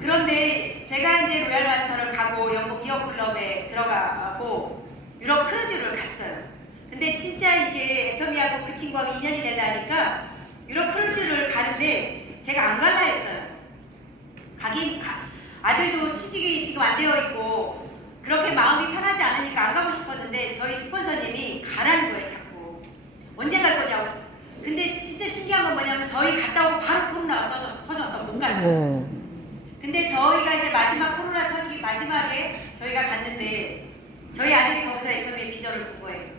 그런데 제가 이제 로얄 마스터를 가고 연봉 2억 클럽에 들어가고 유럽 크루즈를 갔어요. 근데 진짜 이게 애터미하고 그 친구하고 인연이 되다니까 유럽 크루즈를 가는데 제가 안 갈라 했어요. 아들도 취직이 지금 안 되어 있고 그렇게 마음이 편하지 않으니까 안 가고 싶었는데 저희 스폰서님이 가라는 거예요, 자꾸. 언제 갈 거냐고. 근데 진짜 신기한 건 뭐냐면 저희 갔다 오고 바로 코로나가 터져서 못 갔어요. 근데 저희가 갔는데 저희 아들이 거기서 애터미의 비전을 본 거예요.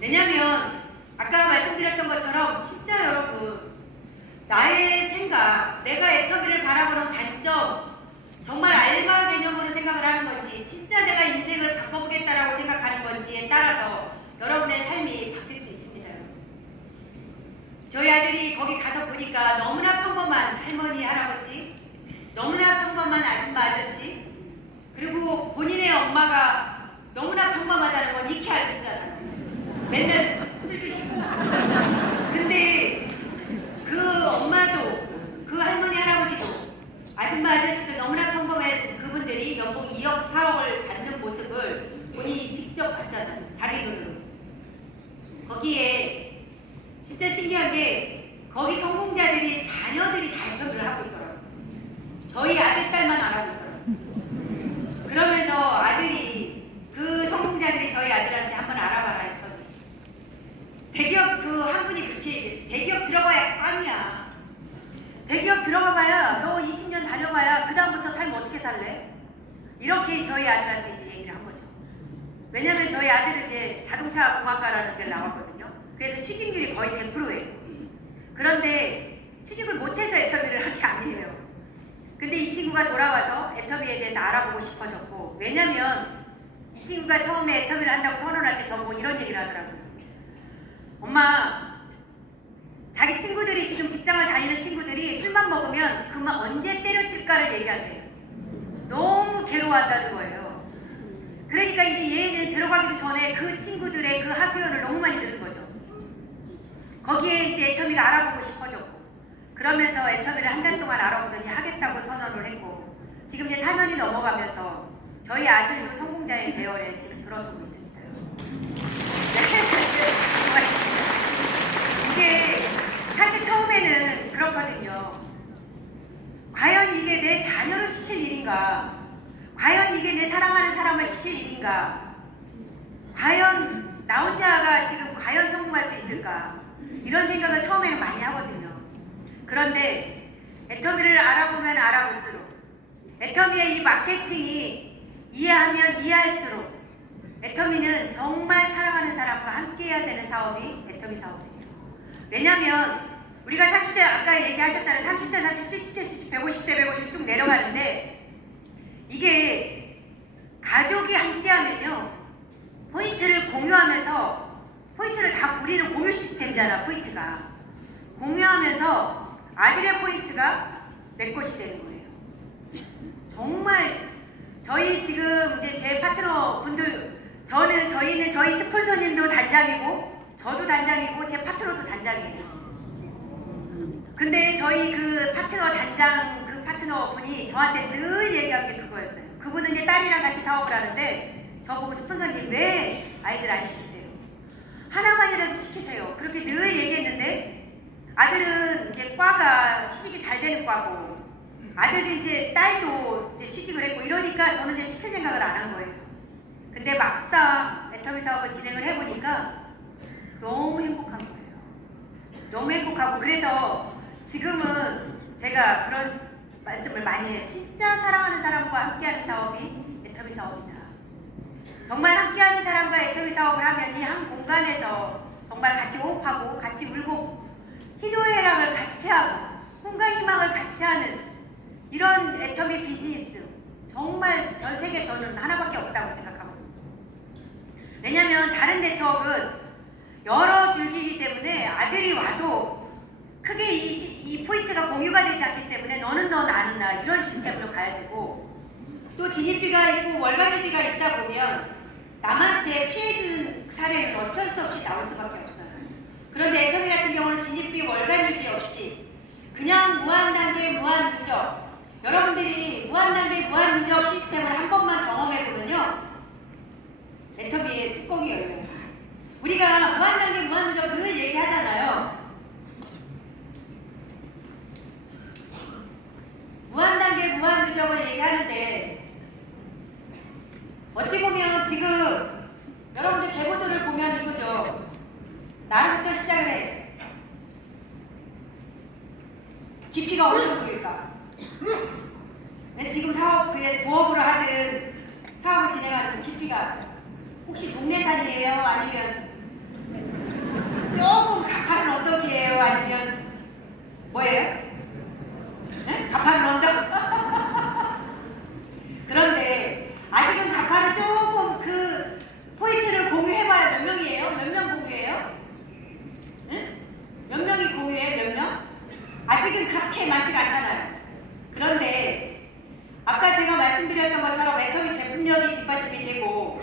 왜냐면 아까 말씀드렸던 것처럼 진짜 여러분 나의 생각, 내가 애터미를 바라보는 관점 정말 알마 개념으로 생각을 하는 건지 진짜 내가 인생을 바꿔보겠다라고 생각하는 건지에 따라서 여러분의 삶이 바뀔 수 있습니다. 저희 아들이 거기 가서 보니까 너무나 평범한 할머니, 할아버지, 너무나 평범한 아줌마, 아저씨, 그리고 본인의 엄마가 너무나 평범하다는 건 익히 알고 있잖아요. 맨날 술 드시고. 근데 그 엄마도, 그 할머니, 할아버지도, 아줌마, 아저씨도 너무나 평범한 그분들이 연봉 2억, 4억을 받는 모습을 본인이 직접 봤잖아요. 자기 눈으로. 거기에 진짜 신기한 게 거기 성공자들이 자녀들이 다 애터미를 하고 있더라고요. 저희 아들, 딸만 안 하고 있더라고요. 그러면서 아들이, 그 성공자들이 저희 아들한테 한번 알아봐라 했더니 대기업 그 한 분이 그렇게 얘기해. 대기업 들어가야 빵이야. 대기업 들어가봐야 너 20년 다녀봐야 그 다음부터 삶 어떻게 살래? 이렇게 저희 아들한테 이제 얘기를 한 거죠. 왜냐면 저희 아들은 이제 자동차 공학과라는 데를 나왔거든요. 그래서 취직률이 거의 100%예요. 그런데 취직을 못해서 애터미를 한 게 아니에요. 근데 이 친구가 돌아와서 애터미에 대해서 알아보고 싶어졌고, 왜냐면 이 친구가 처음에 애터미를 한다고 선언할 때 저보고 이런 얘기를 하더라고요. 엄마, 자기 친구들이 지금 직장을 다니는 친구들이 술만 먹으면 그만 언제 때려칠까를 얘기한대요. 너무 괴로워한다는 거예요. 그러니까 이제 얘는 들어가기도 전에 그 친구들의 그 하소연을 너무 많이 들은 거죠. 거기에 이제 애터미가 알아보고 싶어졌고, 그러면서 애터미를 한 달 동안 알아보더니 하겠다고 선언을 했고, 지금 이제 4년이 넘어가면서 저희 아들도 성공자의 대열에 지금 들어서고 있습니다. 이게 사실 처음에는 그렇거든요. 과연 이게 내 자녀를 시킬 일인가? 과연 이게 내 사랑하는 사람을 시킬 일인가? 과연 나 혼자가 지금 과연 성공할 수 있을까? 이런 생각을 처음에는 많이 하거든요. 그런데 애터미를 알아보면 알아볼수록, 애터미의 이 마케팅이 이해하면 이해할수록 애터미는 정말 사랑하는 사람과 함께 해야 되는 사업이 애터미 사업이에요. 왜냐면 우리가 30대 아까 얘기하셨잖아요. 30대, 30대, 70대, 70, 150대, 150 쭉 내려가는데 이게 가족이 함께 하면요. 포인트를 공유하면서, 포인트를 다 우리는 공유 시스템이잖아. 포인트가. 공유하면서 아들의 포인트가 내 것이 되는 거예요. 정말 저희 지금 이제 제 파트너 분들, 저희는 저희 스폰서님도 단장이고 저도 단장이고 제 파트너도 단장이에요. 근데 저희 그 파트너 단장, 그 파트너 분이 저한테 늘 얘기한 게 그거였어요. 그분은 이제 딸이랑 같이 사업을 하는데 저보고 스폰서님 왜 아이들 안 시키세요? 하나만이라도 시키세요. 그렇게 늘 얘기했는데 아들은 이제 과가 취직이 잘 되는 과고, 아들도 이제 딸도 이제 취직을 했고 이러니까 저는 이제 시킬 생각을 안 한 거예요. 근데 막상 애터미 사업을 진행을 해보니까 너무 행복한 거예요. 너무 행복하고, 그래서 지금은 제가 그런 말씀을 많이 해요. 진짜 사랑하는 사람과 함께하는 사업이 애터미 사업이다. 정말 함께하는 사람과 애터미 사업을 하면 이 한 공간에서 정말 같이 호흡하고 같이 울고 희노애락을 같이 하고 꿈과 희망을 같이 하는 이런 애터미 비즈니스, 정말 전 세계 저는 하나밖에 없다고 생각하거든요. 왜냐면 다른 네트워크는 여러 줄기이기 때문에 아들이 와도 크게 이 포인트가 공유가 되지 않기 때문에 너는 너 나는 나 이런 시스템으로 가야 되고, 또 진입비가 있고 월간유지가 있다 보면 남한테 피해준 사례는 어쩔 수 없이 나올 수밖에 없어요. 그런데 애터미 같은 경우는 진입비 월간유지 없이 그냥 무한단계 무한누적, 여러분들이 무한단계 무한누적 시스템을 한 번만 경험해보면요, 애터미의 뚜껑이 열려요. 우리가 무한단계 무한누적 늘 얘기하잖아요. 무한단계 무한누적을 얘기하는데 어찌 보면 지금 여러분들 대보도를 보면 이거죠. 나로부터 시작을 해. 깊이가 어느 정도일까? 지금 사업, 부업으로 하든 사업을 사업을 진행하는 깊이가 혹시 동네산이에요? 아니면 조금 가파른 언덕이에요? 아니면 뭐예요? 네? 가파른 언덕? 그런데 아직은 가파른 조금 그 포인트를 공유해봐야 몇 명이에요? 몇 명 공유해요? 응? 몇 명이 공유해요? 몇 명? 아직은 그렇게 많지가 않잖아요. 그런데 아까 제가 말씀드렸던 것처럼 애터미 제품력이 뒷받침이 되고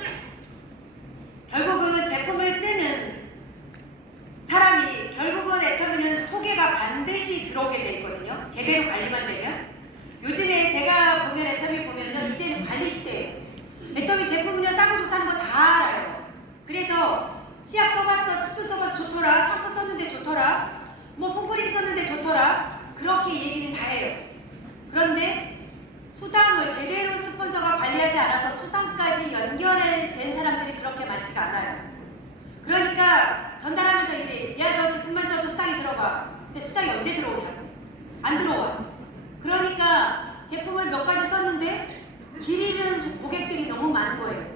결국은 제품을 쓰는 사람이 결국은 애터미는 소개가 반드시 들어오게 돼 있거든요. 제대로 관리만 되면. 요즘에 제가 보면 애터미 보면요, 이제는 관리 시대예요. 애터미 제품은요, 싸고 좋다는 거 다 알아요. 그래서 치약 써봤어, 치수 써봤어 좋더라, 샴푸 썼는데 좋더라, 뭐 폼크림 썼는데 좋더라, 그렇게 얘기는 다 해요. 그런데 수당을 제대로 스폰서가 관리하지 않아서 수당까지 연결된 사람들이 그렇게 많지가 않아요. 그러니까 전달하면서 이래, 야, 너 제품만 써도 수당이 들어가. 근데 수당이 언제 들어오냐고. 안 들어와요. 그러니까 제품을 몇 가지 썼는데 길 잃은 고객들이 너무 많은 거예요.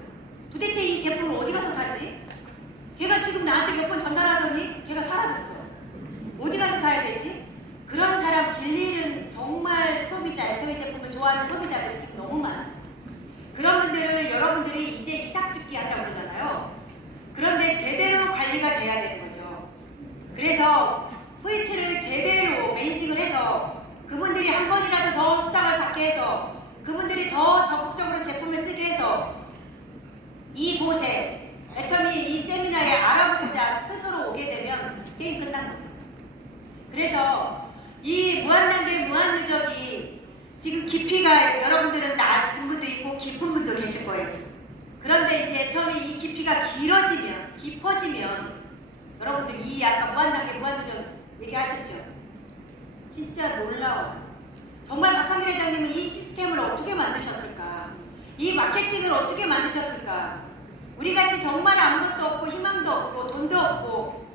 도대체 이 제품을 어디 가서 사지? 걔가 지금 나한테 몇 번 전달하더니 걔가 사라졌어. 어디 가서 사야 되지? 그런 사람 길 잃은 정말 소비자, 애터미 제품을 좋아하는 소비자들이 지금 너무 많아요. 그런 분들을 여러분들이 이제 이삭죽기 한다고 그러잖아요. 그런데 제대로 관리가 돼야 되는 거죠. 그래서 포인트를 제대로 매니징을 해서 그분들이 한 번이라도 더 수당을 받게 해서 그분들이 더 적극적으로 제품을 쓰게 해서 이곳에 애터미 이 세미나에 알아보고자 스스로 오게 되면 게임 끝난 겁니다. 그래서 이 무한단계 무한누적이 지금 깊이가 여러분들은 낮은 분도 있고 깊은 분도 계실 거예요. 그런데 이제 애터미 이 깊이가 길어지면 깊어지면 여러분들 이 아까 무한단계 무한누적 얘기하셨죠? 진짜 놀라워요. 정말 박한길 회장님은 이 시스템을 어떻게 만드셨을까? 이 마케팅을 어떻게 만드셨을까? 우리같이 정말 아무것도 없고 희망도 없고 돈도 없고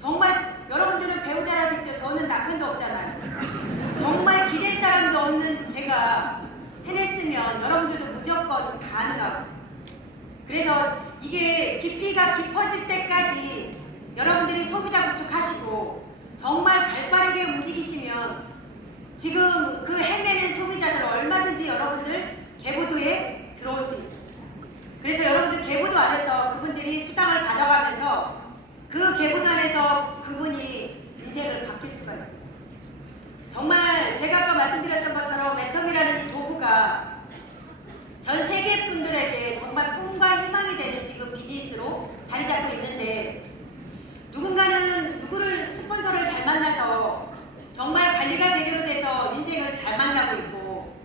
정말 여러분들은 배우자라고 했죠. 저는 남편도 없잖아요. 정말 기댈 사람도 없는 제가 해냈으면 여러분들도 무조건 가능하고 그래서 이게 깊이가 깊어질 때까지 여러분들이 소비자 구축하시고 정말 발빠르게 움직이시면 지금 그 헤매는 소비자들 얼마든지 여러분들 개보도에 들어올 수 있습니다. 그래서 여러분들 개보도 안에서 그분들이 수당을 가져가면서 그 개보도 안에서 그분이 인생을 바뀔 수가 있습니다. 정말 제가 아까 말씀드렸던 것처럼 애터미라는 이 도구가 전 세계 분들에게 정말 꿈과 희망이 되는 지금 비즈니스로 자리 잡고 있는데 누군가는 누구를 스폰서를 잘 만나서 정말 관리가 제대로 돼서 인생을 잘 만나고 있고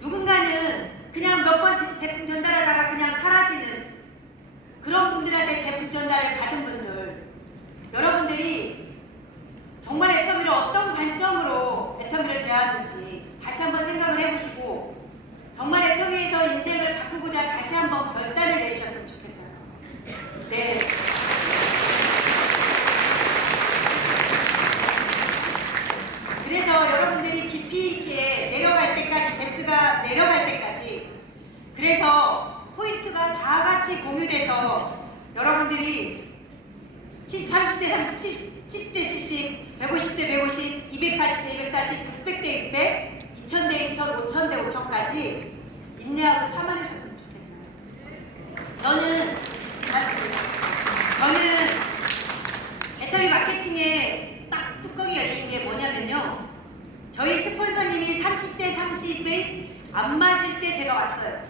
누군가는 그냥 몇 번 제품 전달하다가 그냥 사라지는 그런 분들한테 제품 전달을 받은 분들 여러분들이 정말 애터미를 어떤 관점으로 애터미를 대하는지 다시 한번 생각을 해보시고 정말 애터미에서 인생을 바꾸고자 다시 한번 결단을 내주셨으면 좋겠어요. 네. 그래서 여러분들이 깊이 있게 내려갈 때까지 뎁스가 내려갈 때까지 그래서 포인트가 다 같이 공유돼서 여러분들이 30대 30, 70대 70, 150대 150, 240대 240, 600대 600, 2000대 2000, 5000대 5000까지 인내하고 참아주셨으면 좋겠어요. 저는 애터미 마케팅에 딱 뚜껑이 열린 게 뭐냐면요. 저희 스폰서님이 30대 30에 안 맞을 때 제가 왔어요.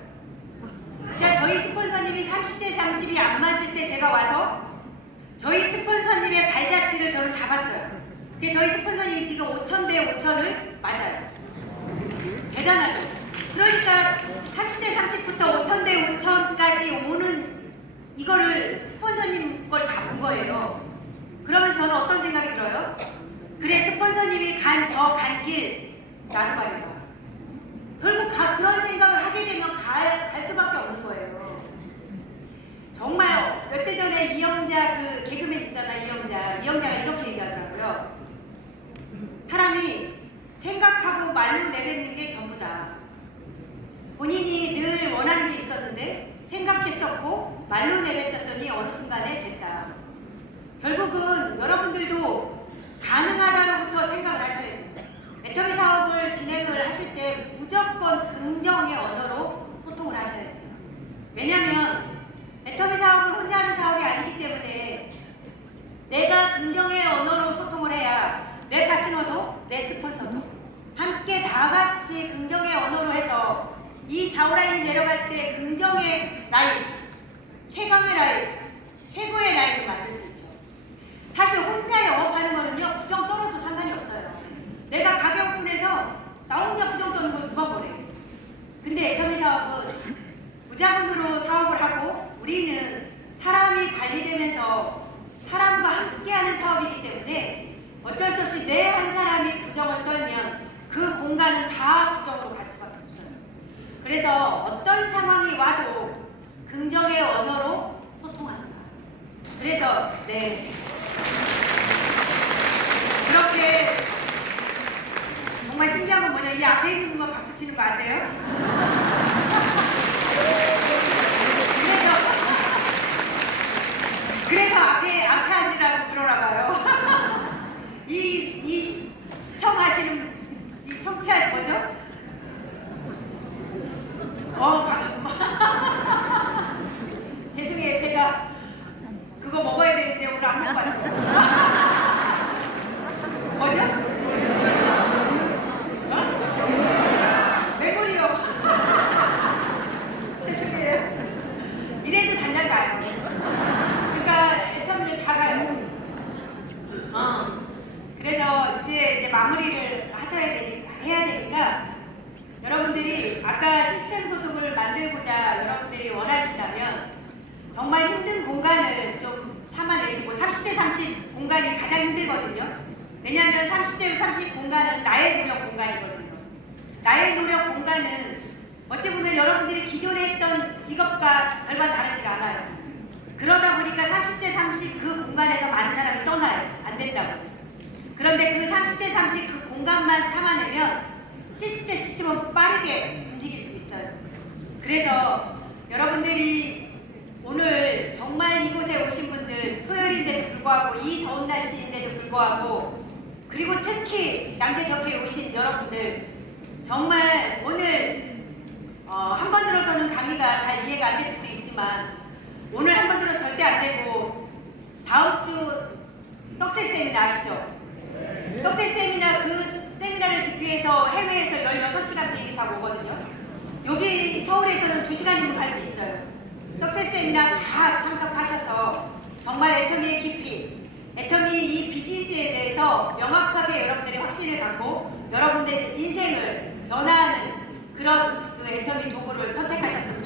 그러니까 저희 스폰서님이 30대 30이 안 맞을 때 제가 와서 저희 스폰서님의 발자취를 저는 다 봤어요. 그래서 저희 스폰서님이 지금 5000대 5000을 맞아요. 대단하죠. 그러니까 30대 30부터 5000대 5000까지 오는 이거를 스폰서님 걸 다 본 거예요. 그러면 저는 어떤 생각이 들어요? 그래 스폰서님이 저 간 길 나도 가야 돼. 결국 그런 생각을 하게 되면 갈 수밖에 없는 거예요. 정말 며칠 전에 이영자 그 개그맨 있잖아 이영자가 이렇게 얘기하더라고요. 사람이 생각하고 말로 내뱉는 게 전부다. 본인이 늘 원하는 게 있었는데 생각했었고 말로 내뱉었더니 어느 순간에 됐다. 결국은 여러분들도 가능하다로부터 생각을 하셔야 됩니다. 애터미 사업을 진행을 하실 때 무조건 긍정의 언어로 소통을 하셔야 돼요. 왜냐하면 애터미 사업은 혼자 하는 사업이 아니기 때문에 내가 긍정의 언어로 소통을 해야 내 파트너도 내 스폰서도 함께 다 같이 긍정의 언어로 해서 이 좌우라인이 내려갈 때 긍정의 라인, 최강의 라인, 최고의 라인을 만들 수 있죠. 사실 혼자 영업하는 거는요, 부정 떨어도 상관이 없어요. 내가 가게 오픈해서 나 혼자 부정 떠는 걸 누가 보래. 근데 애터미 사업은 무자본으로 사업을 하고 우리는 사람이 관리되면서 사람과 함께하는 사업이기 때문에 어쩔 수 없이 내 한 사람이 부정을 떨면 그 공간은 다 부정으로 갈 수밖에 없어요. 그래서 어떤 상황이 와도 긍정의 언어로 소통하는 거예요. 그래서 그렇게 정말 신기한 건 뭐냐, 이 앞에 있는 분만 박수 치는 거 아세요? 그래서 앞에 앉으라고 그러나 봐요. 이 시청하시는 이 청취할 뭐죠? 죄송해요. 제가 그거 먹어야 되는데 오늘 안 먹고 왔어요. 뭐죠? 메모리요. 죄송해요. 이래도 달려가요. 그러니까 애터미를 다 가요. 그래서 이제 마무리를 해야 되니까 여러분들이 아까 시스템 소득을 만들고자 여러분들이 원하신다면 정말 힘든 공간을 좀 참아내시고 30대 30 공간이 가장 힘들거든요. 왜냐하면 30대 30 공간은 나의 노력 공간이거든요. 나의 노력 공간은 어찌 보면 여러분들이 기존에 했던 직업과 별반 다르지가 않아요. 그러다 보니까 30대 30 그 공간에서 많은 사람이 떠나요. 안 된다고. 그런데 그 30대 30 그 공간만 참아내면 70대 70은 빠르게 움직일 수 있어요. 그래서 여러분들이 오늘 정말 이곳에 오신 분들, 토요일인데도 불구하고 이 더운 날씨인데도 불구하고 그리고 특히 양재덕에 오신 여러분들 정말 오늘 한 번 들어서는 강의가 잘 이해가 안 될 수도 있지만 오늘 한 번 들어 절대 안 되고 다음 주 떡새 세미나 아시죠? 떡새 세미나 그 세미나를 듣기 위해서 해외에서 16시간 비행기 타고 오거든요. 여기 서울에서는 2시간이면 갈 수 있어요. 석세 세미나 다 참석하셔서 정말 애터미의 깊이, 애터미 이 비즈니스에 대해서 명확하게 여러분들이 확신을 갖고 여러분들의 인생을 변화하는 그런 그 애터미 도구를 선택하셨습니다.